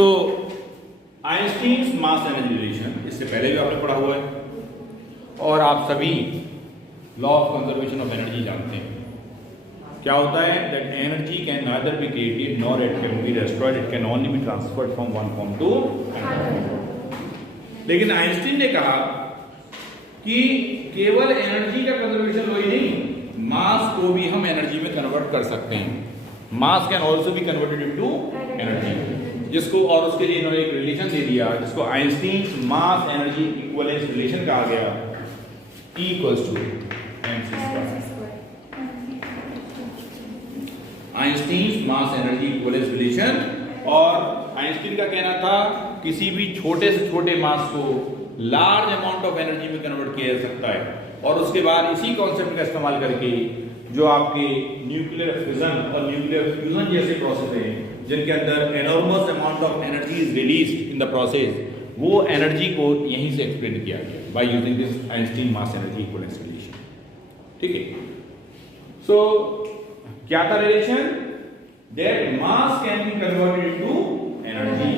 सो Einstein's mass energy relation इससे पहले भी आपने पढ़ा हुआ है और आप सभी law of conservation of energy जानते हैं। क्या होता है? That energy can neither be created nor it can be destroyed, it can only be transferred from one form to another. लेकिन आइंस्टीन ने कहा कि केवल एनर्जी का कंजर्वेशन वही नहीं, मास को भी हम एनर्जी में कन्वर्ट कर सकते हैं। मास can also be converted into energy, जिसको और उसके लिए इन्होंने एक रिलेशन दे दिया जिसको Einstein mass energy equivalence relation कहा गया, E equals to mc square. Einstein mass energy equivalence relation. और आइंस्टीन का कहना था किसी भी छोटे से छोटे मास को लार्ज अमाउंट ऑफ एनर्जी में कन्वर्ट किया जा सकता है, और उसके बाद इसी कॉन्सेप्ट का इस्तेमाल करके जो आपके न्यूक्लियर फिजन और न्यूक्लियर फ्यूजन जैसे प्रोसेस हैं जिनके अंदर enormous amount of energy is released in the process, वो एनर्जी को यहीं से एक्सप्लेन किया गया by using this Einstein mass energy equivalence relation. ठीक है, सो क्या था relation? That mass can be converted into energy.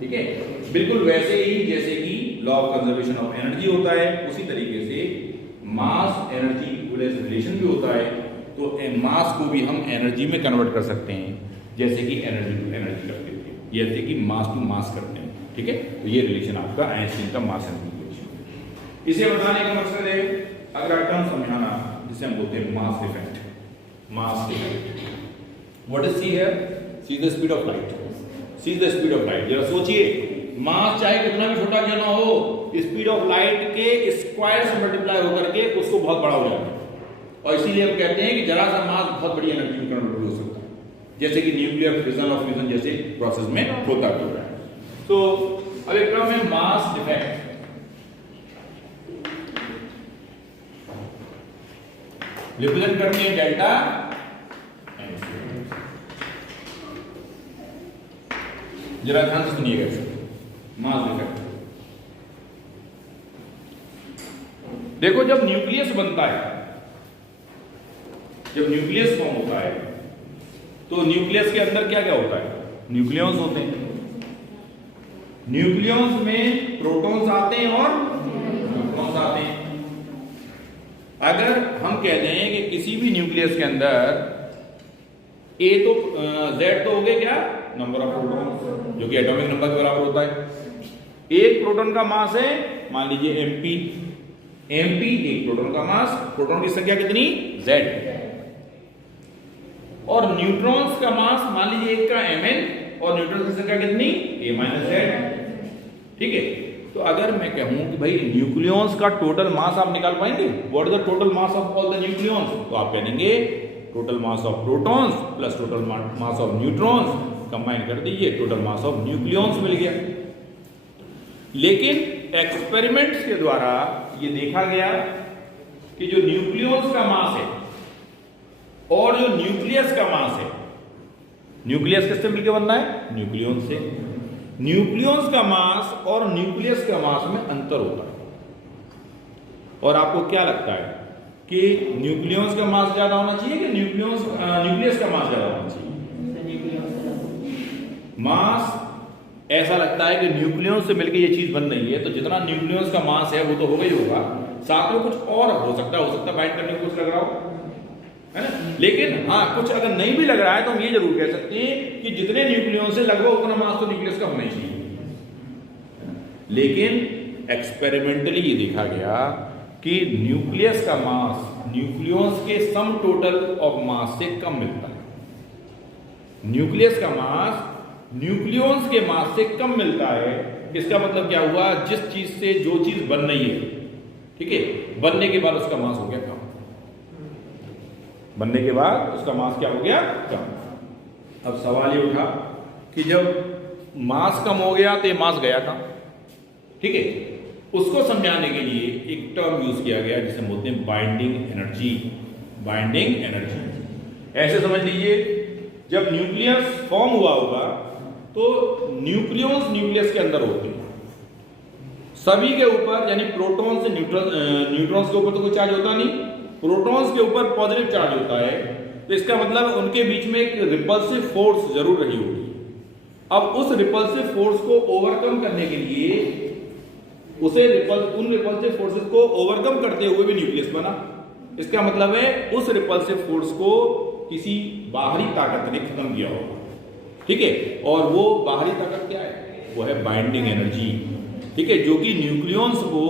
ठीक है, बिल्कुल वैसे ही जैसे कि law of conservation of energy होता है, उसी तरीके से मास एनर्जी इक्विवेलेंस रिलेशन भी होता है। तो मास को भी हम एनर्जी में कन्वर्ट कर सकते हैं, जैसे कि एनर्जी टू एनर्जी करते थे, जैसे कि मास टू मास करते हैं। ठीक है, तो ये रिलेशन आपका आइंस्टीन का मास एनर्जी रिलेशन। इसे बताने का मकसद है अगला टर्म समझाना जिसे हम बोलते हैं mass effect. Mass effect, what is C here? C the speed of light, C the speed of light. जरा सोचिए, मास चाहे कितना भी छोटा क्यों ना हो, स्पीड ऑफ लाइट के स्क्वायर से मल्टीप्लाई होकर के उसको बहुत बड़ा हो जाता है, और इसीलिए हम कहते हैं कि जरा सा मास बहुत बड़ी एनर्जी में कन्वर्ट हो सकता है, जैसे कि न्यूक्लियर फिजन और फ्यूजन जैसे प्रोसेस में होता है। तो अब एक टर्म है मास डिफेक्ट। रिप्रेजेंट करते हैं डेल्टा। जरा ध्यान से सुनिएगा इसे, मास डिफेक्ट। देखो, जब न्यूक्लियस बनता है, जब न्यूक्लियस फॉर्म होता है, तो न्यूक्लियस के अंदर क्या क्या होता है? न्यूक्लियॉन्स होते हैं। न्यूक्लियॉन्स में प्रोटॉन्स आते हैं और न्यूट्रॉन्स आते हैं। अगर हम कह दें कि किसी भी न्यूक्लियस के अंदर A तो Z तो हो गए क्या? नंबर ऑफ प्रोटॉन, जो कि एटॉमिक नंबर के बराबर होता है। एक प्रोटॉन का मास है मान लीजिए mp, एक प्रोटॉन का मास, प्रोटॉन की संख्या कितनी? Z। और न्यूट्रॉन्स का मास मान लीजिए एक का mn, और न्यूट्रॉन की संख्या कितनी? a minus z। ठीक है, तो अगर मैं कहूं कि भाई न्यूक्लियॉन्स का टोटल मास आप निकाल पाएंगे, what is the total mass of all the nucleons? तो आप कहेंगे total mass of protons plus total mass of neutrons combine कर दीजिए, टोटल मास ऑफ न्यूक्लियॉन्स मिल गया। लेकिन एक्सपेरिमेंट्स के द्वारा ये देखा गया कि जो न्यूक्लियॉन्स का मास है और जो न्यूक्लियस का मास है, न्यूक्लियस किससे मिलकर बनना है? न्यूक्लियॉन से। न्यूक्लियॉन्स का मास और न्यूक्लियस का मास में अंतर होता है। और आपको क्या लगता है कि न्यूक्लियॉन्स का मास ज्यादा होना चाहिए कि न्यूक्लियस का मास ज्यादा होना चाहिए? मास ऐसा लगता है कि न्यूक्लियॉन्स से मिलकर ये चीज बन रही है, तो जितना न्यूक्लियॉन्स का मास है वो तो होगा ही होगा, साथ में कुछ और हो सकता है बाइंड करने को कुछ लग रहा हो, है ना। लेकिन हाँ, कुछ अगर नहीं भी लग रहा है तो हम ये जरूर कह सकते हैं कि जितने न्यूक्लियॉन से लगभग उतना मास तो न्यूक्लियस का होना ही चाहिए। लेकिन एक्सपेरिमेंटली ये देखा गया कि न्यूक्लियस का मास न्यूक्लियॉन्स के सम टोटल ऑफ मास से कम मिलता है। न्यूक्लियस का मास न्यूक्लियॉन्स के मास से कम मिलता है। इसका मतलब क्या हुआ? जिस चीज से जो चीज बन रही है, ठीक है, बनने के बाद उसका मास हो गया कम, बनने के बाद उसका मास क्या हो गया? कम। अब सवाल ये उठा कि जब मास कम हो गया तो ये मास गया था, ठीक है। उसको समझाने के लिए एक टर्म यूज किया गया जिसे बोलते हैं बाइंडिंग एनर्जी। बाइंडिंग एनर्जी ऐसे समझ लीजिए, जब न्यूक्लियस फॉर्म हुआ होगा तो न्यूक्लियस न्यूक्लियस के अंदर होते हैं, सभी के ऊपर, यानी प्रोटॉन से न्यूट्रॉन्स के ऊपर तो कोई चार्ज होता नहीं, प्रोटॉन्स के ऊपर पॉजिटिव चार्ज होता है। तो इसका मतलब उनके बीच में एक रिपल्सिव फोर्स जरूर रही होगी। अब उस रिपल्सिव फोर्स को ओवरकम करने के लिए उन रिपल्सिव फोर्सेस को ओवरकम करते हुए भी न्यूक्लियस बना। इसका मतलब है उस रिपल्सिव फोर्स को किसी बाहरी ताकत ने खत्म किया होगा, ठीक है। और वो बाहरी ताकत क्या है? वो है बाइंडिंग एनर्जी, ठीक है, जो कि न्यूक्लियॉन्स को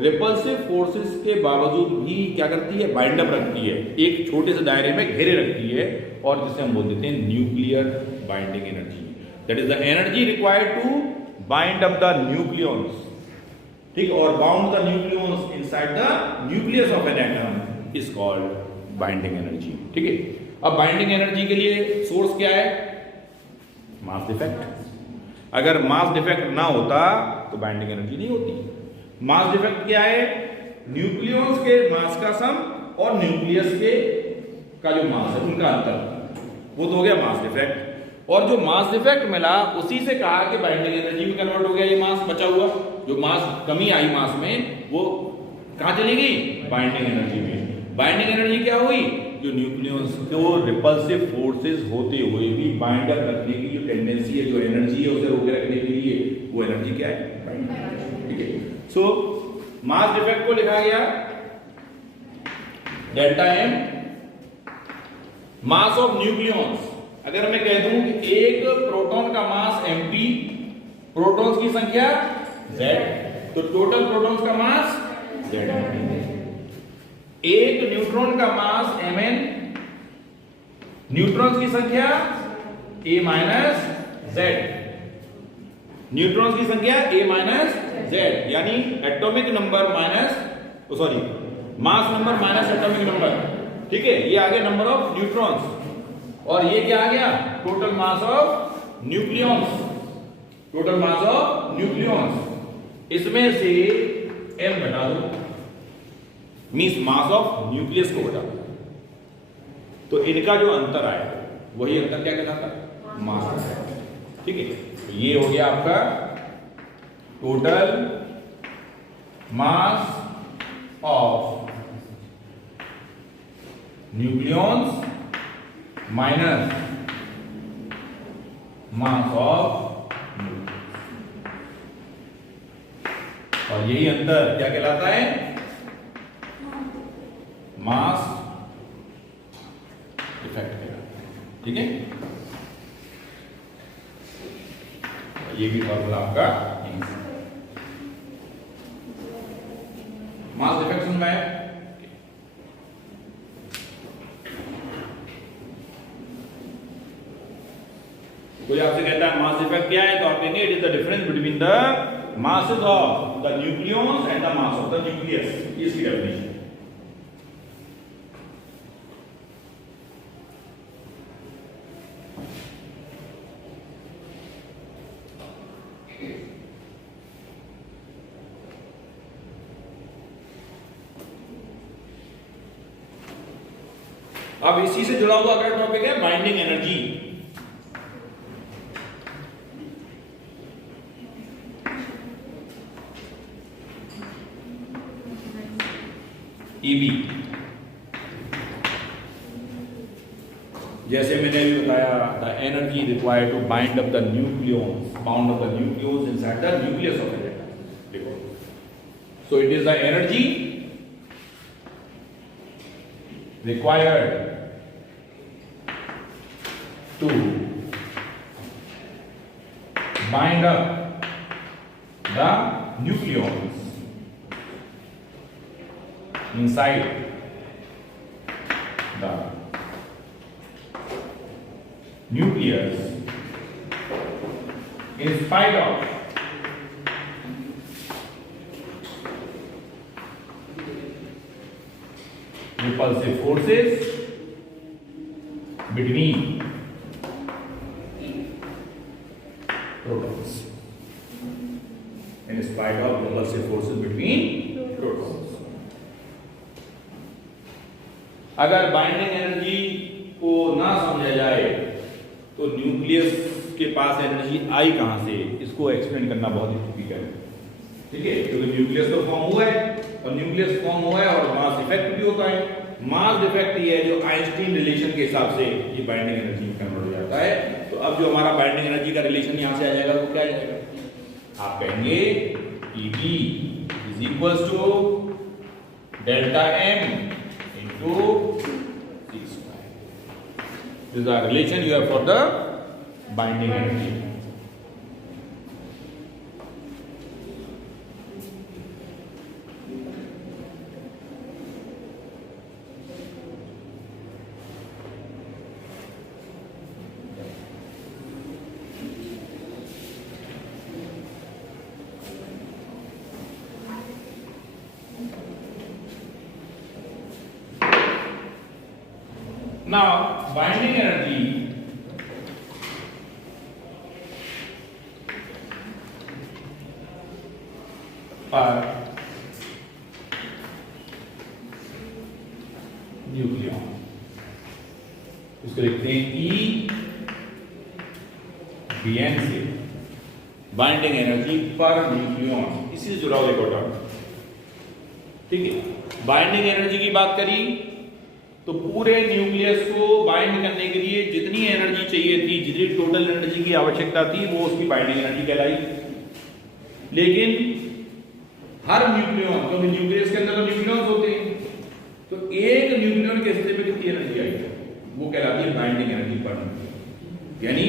रिपल्सिव फोर्सेस के बावजूद भी क्या करती है? बाइंड अप रखती है, एक छोटे से दायरे में घेरे रखती है, और जिसे हम बोल देते हैं nuclear binding energy. That is the energy required to bind up the nucleons, ठीक, और bound the nucleons inside the nucleus of an atom is called binding energy, ठीक है। अब बाइंडिंग एनर्जी के लिए सोर्स क्या है? Mass defect. अगर मास डिफेक्ट ना होता तो बाइंडिंग एनर्जी नहीं होती। मास डिफेक्ट क्या है? न्यूक्लियॉन्स के मास का सम और न्यूक्लियस के का जो मास है उनका अंतर, वो तो हो गया मास डिफेक्ट। और जो मास डिफेक्ट मिला उसी से कहा कि बाइंडिंग एनर्जी में कन्वर्ट हो गया, ये मास बचा हुआ, जो मास कमी आई मास में, वो कहां चली गई? बाइंडिंग एनर्जी में। बाइंडिंग एनर्जी क्या हुई? जो न्यूक्लियॉन्स को रिपल्सिव फोर्सेस होते हुए भी बाइंडर रखने की जो टेंडेंसी है, जो एनर्जी है, उसे रोके रखने के लिए, वो एनर्जी क्या है? बाइंडिंग, ठीक है। सो मास डिफेक्ट को लिखा गया delta M, mass of nucleons. अगर मैं कह दूं कि एक प्रोटॉन का मास mp, प्रोटॉन्स की संख्या z, तो टोटल प्रोटॉन्स का मास z। एक न्यूट्रॉन का मास mn, न्यूट्रॉन्स की संख्या a माइनस z, न्यूट्रॉन्स की संख्या a माइनस z, यानी atomic number minus, sorry, mass number minus atomic number, ठीक है। ये आ गया नंबर ऑफ न्यूट्रॉन्स, और ये क्या आ गया? Total mass of nucleons, total mass of nucleons. इसमें से m घटा दो, मींस मास ऑफ न्यूक्लियस को घटा दो, तो इनका जो अंतर आया वही अंतर क्या कहलाता है? मास, ठीक है। तो ये हो गया आपका total mass of nucleons minus mass of, और यही अंतर क्या कहलाता है? मास डिफेक्ट कहलाता है, ठीक है। ये भी फॉर्मूला आपका मास डिफेक्ट समझ में आया? कोई आपसे कहता है मास डिफेक्ट क्या है, तो आप कहेंगे it is the difference between the masses of the nucleons and the mass of the nucleus, इसकी डेफिनेशन। अब इसी से जुड़ा हुआ अगला टॉपिक है बाइंडिंग एनर्जी। EB, जैसे मैंने अभी बताया, the energy required to bind up the nucleons, bound up the nucleons inside the nucleus of an atom. देखो, so it is the energy required to bind up the nucleons inside the nucleus in spite of repulsive forces between protons, in spite of repulsive forces between protons। अगर binding energy को ना समझा जाए तो nucleus के पास energy आई कहां से, इसको एक्सप्लेन करना बहुत ही डिफिकल्ट है, ठीक है, क्योंकि न्यूक्लियस तो फॉर्म हुआ है, और न्यूक्लियस फॉर्म हुआ है और मास डिफेक्ट भी होता है। मास डिफेक्ट ये है जो आइंस्टीन रिलेशन के हिसाब से ये बाइंडिंग एनर्जी में कन्वर्ट हो जाता है। तो अब जो हमारा बाइंडिंग एनर्जी का रिलेशन यहां से आ जाएगा वो क्या आ जाएगा, आप कहेंगे EB is equals to delta M into C square. This is the relation you have for the binding energy. Now, binding energy per nucleon, इसको लिखते हैं EBN से, बाइंडिंग एनर्जी पर न्यूक्लियन, इसी से जुड़ा हुआ एक और टर्म। ठीक है, बाइंडिंग एनर्जी की बात करी तो पूरे न्यूक्लियस को बाइंड करने के लिए जितनी एनर्जी चाहिए थी, जितनी टोटल एनर्जी की आवश्यकता थी, वो उसकी बाइंडिंग एनर्जी कहलाई। लेकिन हर न्यूक्लियन, क्योंकि न्यूक्लियस के अंदर तो न्यूक्लियंस होते हैं, तो एक न्यूक्लियन के हिस्से में कितनी एनर्जी आई है वो कहलाती है बाइंडिंग एनर्जी पर न्यूक्लियन। यानी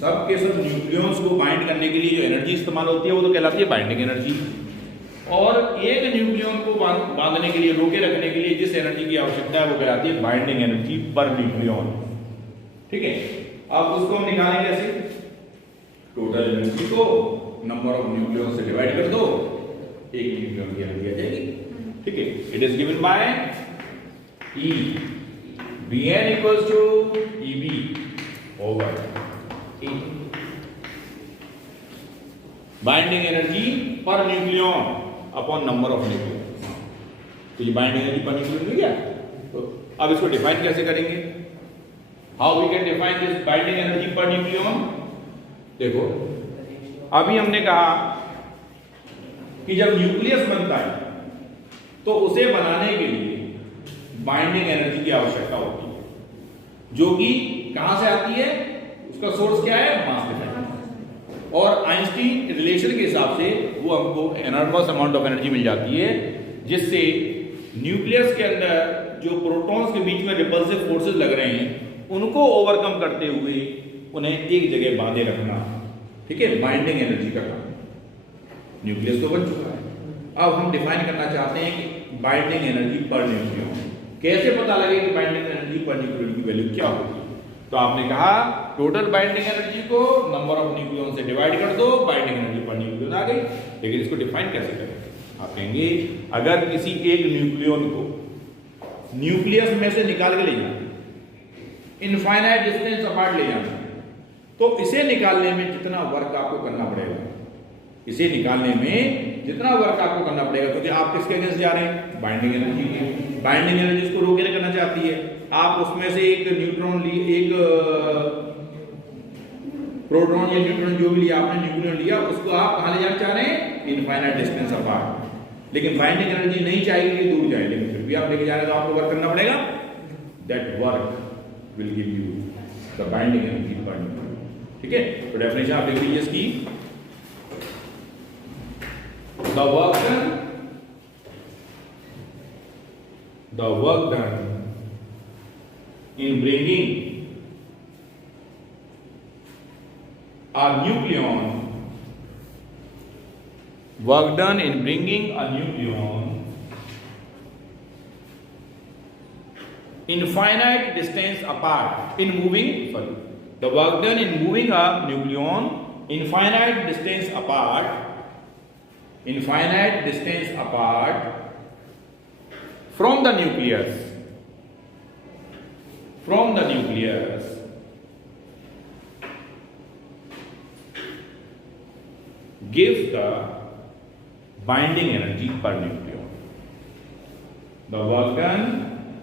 सब के सब न्यूक्लियंस को बाइंड करने के लिए जो एनर्जी इस्तेमाल होती है वो तो कहलाती है बाइंडिंग एनर्जी। और एक न्यूक्लियन को बांधने के लिए, रोके रखने के लिए जिस एनर्जी की आवश्यकता है वो कहलाती है बाइंडिंग एनर्जी पर न्यूक्लियन। ठीक है, अब उसको हम निकालें कैसे, टोटल एनर्जी को नंबर ऑफ न्यूक्लियन से डिवाइड कर दो, एक न्यूक्लियन की एनर्जी आ जाएगी। ठीक है, it is given by EBN equals to EB over E, binding energy per nucleon upon number of nucleon. तो ये बाइंडिंग एनर्जी पर न्यूक्लियन मिल गया। तो अब इसको डिफाइन कैसे करेंगे, how we can define this binding energy per nucleon. देखो, अभी हमने कहा कि जब न्यूक्लियस बनता है तो उसे बनाने के लिए बाइंडिंग एनर्जी की आवश्यकता होती है, जो कि कहां से आती है, उसका सोर्स क्या है, मास डिफाइन। और आइंस्टीन रिलेशन के हिसाब से वो हमको एनॉर्मस अमाउंट ऑफ एनर्जी मिल जाती है, जिससे न्यूक्लियस के अंदर जो प्रोटॉन्स के बीच में रिपल्सिव फोर्सेस लग रहे हैं उनको ओवरकम करते हुए उन्हें एक जगह बांधे रखना। ठीक है, बाइंडिंग एनर्जी का काम। न्यूक्लियस तो बन चुका है, अब हम डिफाइन करना चाहते हैं कि बाइंडिंग एनर्जी पर न्यूक्लियन। कैसे पता लगे कि बाइंडिंग एनर्जी पर न्यूक्लियन की वैल्यू क्या होगी। तो आपने कहा टोटल बाइंडिंग एनर्जी को नंबर ऑफ न्यूक्लियन से डिवाइड कर दो, बाइंडिंग एनर्जी पर न्यूक्लियन आ गई। लेकिन इसको डिफाइन कैसे करें, आप कहेंगे अगर किसी एक न्यूक्लियन को न्यूक्लियस में से निकाल के ले जाना, इनफाइनाइट डिस्टेंस अपार्ट ले जाना, तो इसे निकालने में जितना वर्क आपको करना पड़ेगा, इसे निकालने में जितना वर्क आपको करना पड़ेगा, क्योंकि आप किसके अगेंस्ट जा रहे हैं, बाइंडिंग एनर्जी के। बाइंडिंग एनर्जी उसको रोके करना चाहती है। आप उसमें से एक न्यूट्रॉन एक प्रोटॉन या न्यूट्रॉन जो भी लिया आपने, न्यूक्लियन लिया, उसको आप कहां ले जाना चाह रहे हैं, इनफाइनाइट डिस्टेंस अपार्ट। लेकिन बाइंडिंग एनर्जी नहीं चाहिए कि दूर जाए, लेकिन फिर भी आप लेके जा रहे हैं तो आपको वर्क करना पड़ेगा। That work will give you the binding energy per nucleon. ठीक है, तो डेफिनेशन आप लिख लीजिए इसकी, the work done in bringing a nucleon, work done in bringing a nucleon infinite distance apart, in moving, sorry, the work done in moving a nucleon infinite distance apart from the nucleus gives the binding energy per nucleon. The work done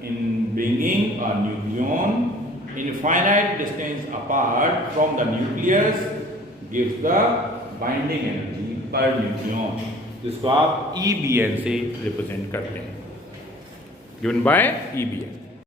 in bringing a nucleon infinite distance apart from the nucleus gives the binding energy per nucleon, जिसको आप EBN से represent करते हैं, given by EBN।